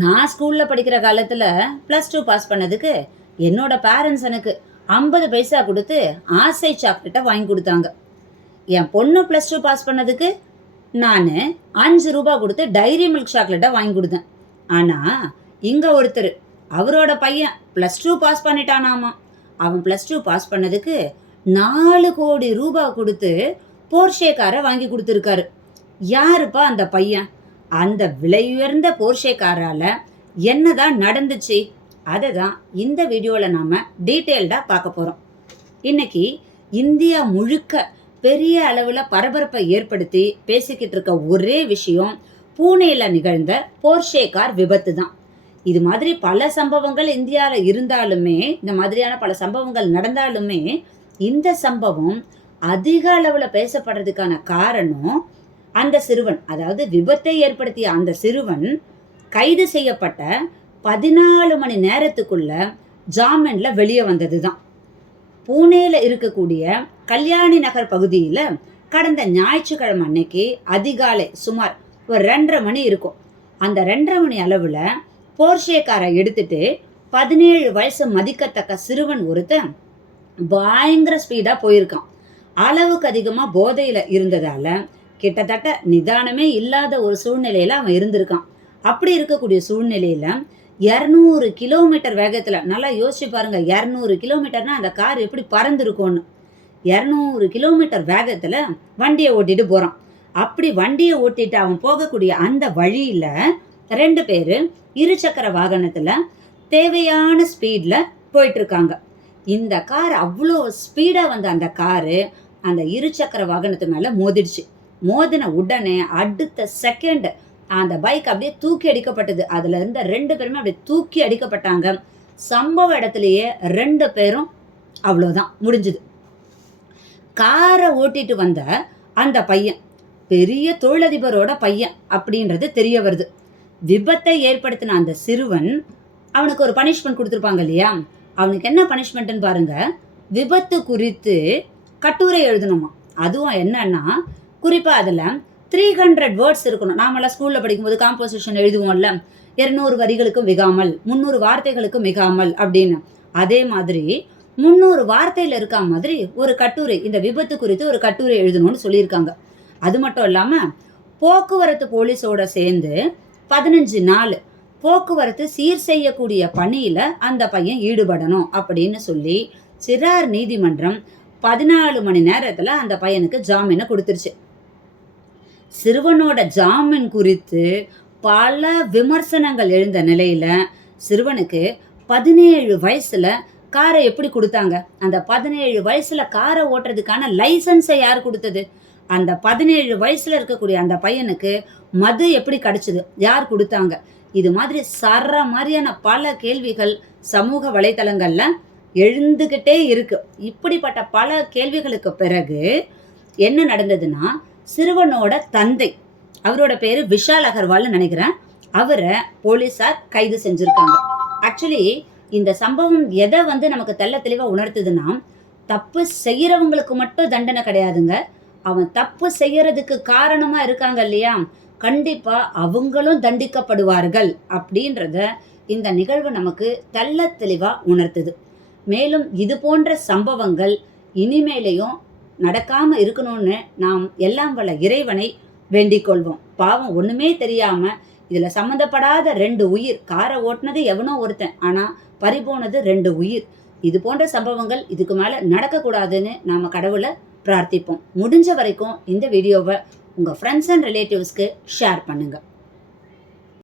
நான் ஸ்கூலில் படிக்கிற காலத்தில் +2 பாஸ் பண்ணதுக்கு என்னோட பேரண்ட்ஸ் எனக்கு 50 பைசா கொடுத்து ஆசை சாக்லேட்டை வாங்கி கொடுத்தாங்க. என் பொண்ணு +2 பாஸ் பண்ணதுக்கு நான் 5 ரூபா கொடுத்து டைரி மில்க் சாக்லேட்டை வாங்கி கொடுத்தேன். ஆனால் இங்கே ஒருத்தர் அவரோட பையன் +2 பாஸ் பண்ணிட்டானாமா. அவன் +2 பாஸ் பண்ணதுக்கு 4 கோடி ரூபா கொடுத்து போர்ஷே காரை வாங்கி கொடுத்துருக்காரு. யாருப்பா அந்த பையன்? அந்த விலையுயர்ந்த போர்ஷே காரால் என்னதான் நடந்துச்சு? அதை தான் இந்த வீடியோவில் நாம் டீட்டெயில்டாக பார்க்க போகிறோம். இன்னைக்கு இந்தியா முழுக்க பெரிய அளவில் பரபரப்பை ஏற்படுத்தி பேசிக்கிட்டு இருக்க ஒரே விஷயம் பூனேயில் நிகழ்ந்த போர்ஷே கார் விபத்து தான். இது மாதிரி பல சம்பவங்கள் இந்தியாவில் இருந்தாலுமே, இந்த மாதிரியான பல சம்பவங்கள் நடந்தாலுமே, இந்த சம்பவம் அதிக அளவில் பேசப்படுறதுக்கான காரணம் அந்த சிறுவன், அதாவது விபத்தை ஏற்படுத்திய அந்த சிறுவன் கைது செய்யப்பட்ட 14 மணி நேரத்துக்குள்ள ஜாமீன்ல வெளியே வந்தது தான். பூனேல இருக்கக்கூடிய கல்யாணி நகர் பகுதியில் கடந்த ஞாயிற்றுக்கிழமை அன்னைக்கு அதிகாலை சுமார் ஒரு 2:30 மணி இருக்கும். அந்த 2:30 மணி அளவில் போர்ஷே காரை எடுத்துட்டு 17 வயசு மதிக்கத்தக்க சிறுவன் ஒருத்தன் பயங்கர ஸ்பீடாக போயிருக்கான். அளவுக்கு அதிகமாக போதையில் இருந்ததால கிட்டத்தட்ட நிதானமே இல்லாத ஒரு சூழ்நிலையில் அவன் இருந்திருக்கான். அப்படி இருக்கக்கூடிய சூழ்நிலையில் 200 கிலோமீட்டர் வேகத்தில், நல்லா யோசிச்சு பாருங்க, 200 கிலோமீட்டர்னா அந்த கார் எப்படி பறந்துருக்கும்னு. 200 கிலோமீட்டர் வேகத்தில் வண்டியை ஓட்டிட்டு போகிறான். அப்படி வண்டியை ஓட்டிட்டு அவன் போகக்கூடிய அந்த வழியில் 2 பேர் இருசக்கர வாகனத்தில் தேவையான ஸ்பீடில் போயிட்டுருக்காங்க. இந்த கார் அவ்வளோ ஸ்பீடாக வந்த அந்த காரு அந்த இருசக்கர வாகனத்து மேலே மோதிடுச்சு. மோதின உடனே அடுத்த செகண்ட் அந்த பைக் அப்படியே தூக்கி அடிக்கப்பட்டது. அதில் இருந்த 2 பேருமே அப்படியே தூக்கி அடிக்கப்பட்டாங்க. சம்பவ இடத்துலையே 2 பேரும் அவ்வளோதான் முடிஞ்சுது. காரை ஓட்டிட்டு வந்த அந்த பையன் பெரிய தொழிலதிபரோட பையன் அப்படின்றது தெரிய வருது. விபத்தை ஏற்படுத்தின அந்த சிறுவன், அவனுக்கு ஒரு பனிஷ்மெண்ட் கொடுத்துருப்பாங்க இல்லையா? அவனுக்கு என்ன பனிஷ்மெண்ட்னு பாருங்க. விபத்து குறித்து கட்டுரை எழுதணுமா. அதுவும் என்னன்னா, குறிப்பாக அதில் 300 வேர்ட்ஸ் இருக்கணும். நாமெல்லாம் ஸ்கூலில் படிக்கும்போது காம்போசிஷன் எழுதுவோம்ல, 200 வரிகளுக்கு மிகாமல், 300 வார்த்தைகளுக்கு மிகாமல் அப்படின்னு. அதே மாதிரி 300 வார்த்தையில் இருக்கா மாதிரி ஒரு கட்டுரை, இந்த விபத்து குறித்து ஒரு கட்டுரை எழுதணும்னு சொல்லியிருக்காங்க. அது மட்டும் இல்லாமல் போக்குவரத்து போலீஸோட சேர்ந்து 15 நாள் போக்குவரத்து சீர் செய்யக்கூடிய பணியில் அந்த பையன் ஈடுபடணும் அப்படின்னு சொல்லி சிறார் நீதிமன்றம் 14 மணி நேரத்தில் அந்த பையனுக்கு ஜாமீனை கொடுத்துருச்சு. சிறுவனோட ஜாமீன் குறித்து பல விமர்சனங்கள் எழுந்த நிலையில் சிறுவனுக்கு 17 வயசில் காரை எப்படி கொடுத்தாங்க? அந்த 17 வயசில் காரை ஓட்டுறதுக்கான லைசன்ஸை யார் கொடுத்தது? அந்த 17 வயசில் இருக்கக்கூடிய அந்த பையனுக்கு மது எப்படி கிடைச்சது? யார் கொடுத்தாங்க? இது மாதிரி மாதிரியான பல கேள்விகள் சமூக வலைத்தளங்களில் எழுந்துக்கிட்டே இருக்கு. இப்படிப்பட்ட பல கேள்விகளுக்கு பிறகு என்ன நடந்ததுன்னா, சிறுவனோட தந்தை, அவரோட பேர் விஷால் அகர்வால்னு நினைக்கிறேன், அவரை போலீஸார் கைது செஞ்சுருக்காங்க. ஆக்சுவலி இந்த சம்பவம் எதை நமக்கு தெள்ள தெளிவாக உணர்த்துதுன்னா, தப்பு செய்கிறவங்களுக்கு மட்டும் தண்டனை கிடையாதுங்க. அவன் தப்பு செய்யறதுக்கு காரணமாக இருக்காங்க இல்லையா, கண்டிப்பாக அவங்களும் தண்டிக்கப்படுவார்கள் அப்படின்றத இந்த நிகழ்வு நமக்கு தெள்ள தெளிவாக உணர்த்துது. மேலும் இது போன்ற சம்பவங்கள் இனிமேலையும் நடக்காமல் இருக்கணும்னு நாம் எல்லாம் வல்ல இறைவனை வேண்டிக் கொள்வோம். பாவம் ஒன்றுமே தெரியாமல் இதில் சம்மந்தப்படாத 2 உயிர், காரை ஓட்டினது எவனோ ஒருத்தன், ஆனால் பறிபோனது 2 உயிர். இது போன்ற சம்பவங்கள் இதுக்கு மேலே நடக்கக்கூடாதுன்னு நாம் கடவுளை பிரார்த்திப்போம். முடிஞ்ச வரைக்கும் இந்த வீடியோவை உங்கள் ஃப்ரெண்ட்ஸ் அண்ட் ரிலேட்டிவ்ஸ்க்கு ஷேர் பண்ணுங்கள்.